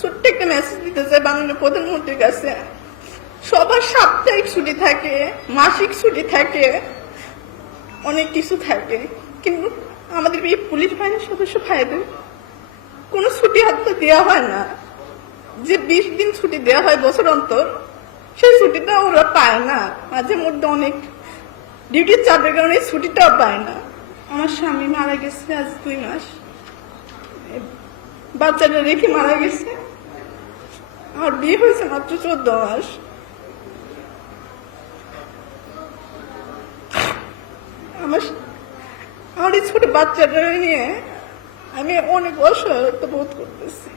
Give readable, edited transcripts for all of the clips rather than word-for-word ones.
ছোট্ট একটা মেসেজ দিতে চাই বাংলাদেশের প্রধানমন্ত্রীর কাছে। সবার সাপ্তাহিক ছুটি থাকে, মাসিক ছুটি থাকে, অনেক কিছু থাকে, কিন্তু আমাদের এই পুলিশ বাহিনীর সদস্য ভাইদের কোনো ছুটি হাতে দেওয়া হয় না। যে 20 দিন ছুটি দেওয়া হয় বছর অন্তর, সেই ছুটিটা ওরা পায় না। মাঝে মধ্যে অনেক ডিউটির চাপের কারণে ছুটিটাও পায় না। আমার স্বামী মারা গেছে আজ 2 মাস, বাচ্চাটা রেখে মারা গেছে। আমার বিয়ে হয়েছে মাত্র 14 মাস। আমার এই ছোট বাচ্চাটা নিয়ে আমি অনেক অসহায়ত্ব বোধ করতেছি।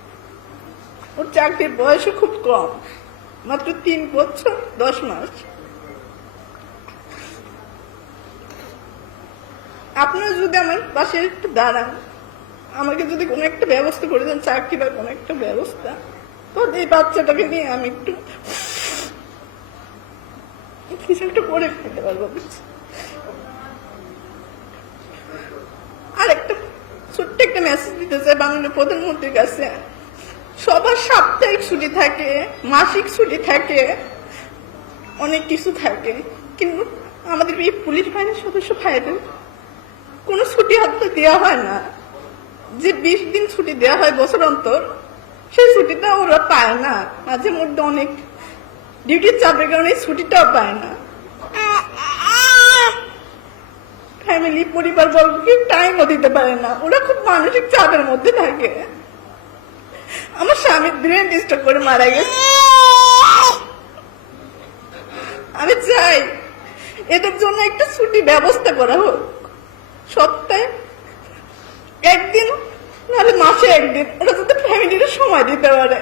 ওর চাকরির বয়সও খুব কম, মাত্র 3 বছর 10 মাস। আপনারা যদি আমার পাশে একটু দাঁড়ান, আমাকে যদি কোনো একটা ব্যবস্থা করে দেন, চাকরি বা কোনো একটা ব্যবস্থা, তো এই বাচ্চাটাকে নিয়ে আমি একটু কিছু একটা করে ফেলতে পারবো। আর একটা ছোট্ট একটা মেসেজ দিতে চাই বাংলাদেশের প্রধানমন্ত্রীর কাছে। সবার সাপ্তাহিক ছুটি থাকে, মাসিক ছুটি থাকে, অনেক কিছু থাকে, কিন্তু আমাদের এই পুলিশ বাহিনীর সদস্য ভাইদের কোনো ছুটি হাতে দেওয়া হয় না। যে 20 দিন ছুটি দেওয়া হয় বছর অন্তর, সেই ছুটিটা ওরা পায় না। মাঝে মধ্যে অনেক ডিউটির চাপের কারণে ছুটিটাও পায় না। ফ্যামিলি, পরিবার বর্গকে টাইমও দিতে পারে না। ওরা খুব মানসিক চাপের মধ্যে থাকে। আমার স্বামী ব্রেন ডিস্টার্ব করে মারা গেছে। আমি চাই এদের জন্য একটা ছুটি ব্যবস্থা করা হোক, সপ্তাহে 1 দিন, নাহলে মাসে 1 দিন, ওরা যাতে ফ্যামিলির সময় দিতে পারে।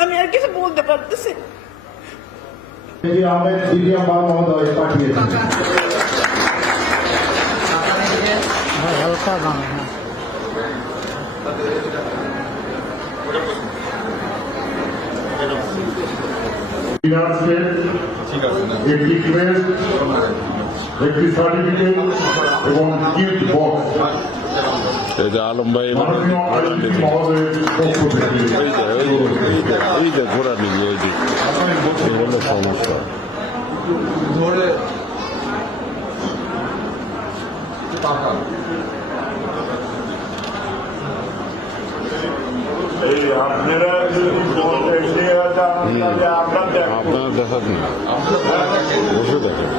আমি আর কিছু বলতে পারতেছি না। আহমেদ দ্বিতীয় মহোদয় পাঠিয়েছেন। হালকা গান, একটি ক্রেস্ট, একটি সার্টিফিকেট এবং গিফট বক্স আলম ভাই মাননীয় আইনজীবী মহোদয়ের পক্ষ থেকে এই যে ঘোরা নিয়ে এই যে হলো সমস্যা। আপনারা আপনারা দেখান না, বসে দেখেন।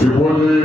বিপদে